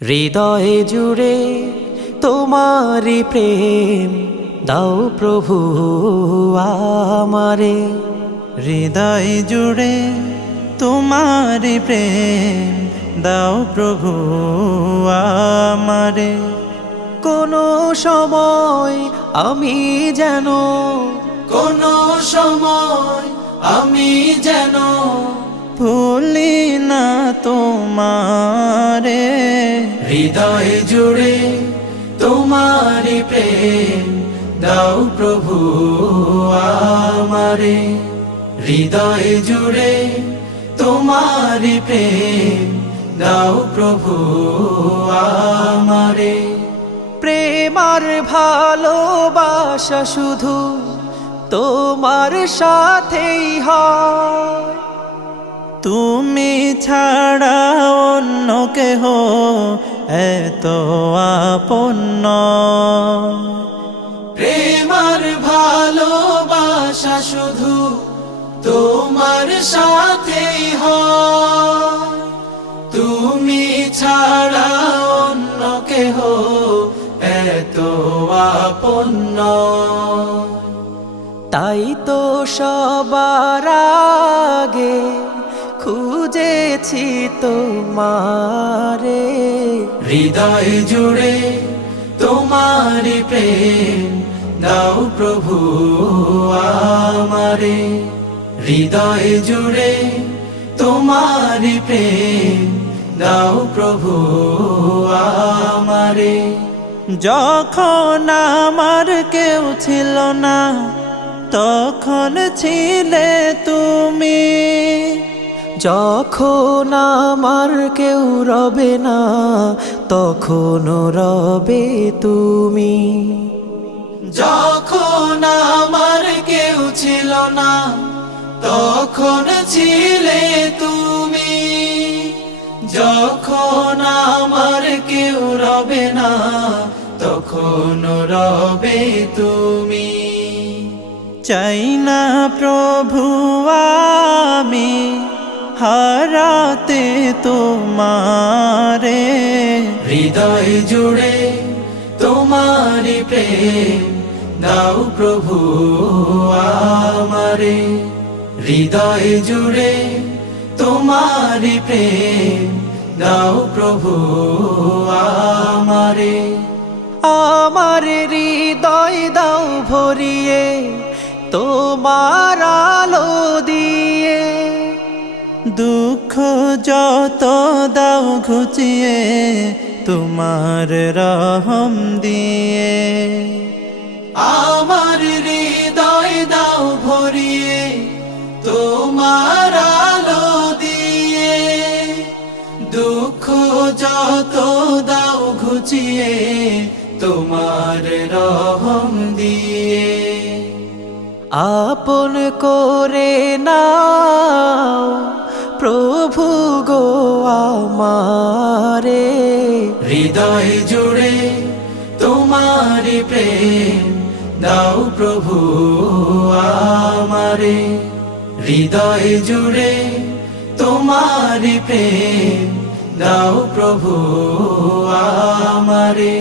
হৃদয়ে জুড়ে তোমারি প্রেম দাও প্রভু আমারে। হৃদয় জুড়ে তোমারি প্রেম দাও প্রভু আমারে। কোনো সময় আমি যেন ভুলি না তোমারে। হৃদয় জুড়ে তোমারি প্রেম দাও প্রভু আমারে। হৃদয় জুড়ে তোমারি প্রেম দাও প্রভু আমারে। প্রেম আর ভালোবাসা শুধু তোমার সাথেই হয়, তুমি ছাড়া অন্য কেহ এত আপন নয়। প্রেম আর ভালোবাসা শুধু তোমার সাথেই হয়, তুমি ছাড়া অন্য কেহ এত আপন নয়। তাই তো সবার আগে খুঁজেছি তোমারে। হৃদয় জুড়ে তোমারি প্রেম দাও প্রভু আমারে। হৃদয় জুড়ে তোমারি প্রেম দাও প্রভু আমারে। যখন আমার কেউ ছিল না তখন ছিলে তুমি, যখন আমার কেউ রবে না তখন রবে তুমি। যখন আমার কেউ ছিল না তখন ছিলে তুমি, যখন আমার কেউ রবে না তখন রবে তুমি। চাই না প্রভু আমি হারাতে তোমারে। হৃদয় জুড়ে তোমারি প্রেম দাও প্রভু আমারে। হৃদয় জুড়ে তোমারি প্রেম দাও প্রভু আমারে। আমার হৃদয় দাও ভরিয়ে তোমার আলো দিয়ে, দুঃখ যত দাও ঘুচিয়ে তোমার রহম দিয়ে। আমার হৃদয় দাও ভরিয়ে তোমার আলো দিয়ে, দুঃখ যত দাও ঘুচিয়ে তোমার রহম দিয়ে। আপন করে নাও প্রভু গো আমারে। হৃদয় জুড়ে তোমারি প্রেম দাও প্রভু আমারে। হৃদয় জুড়ে তোমারি প্রেম দাও প্রভু আমারে।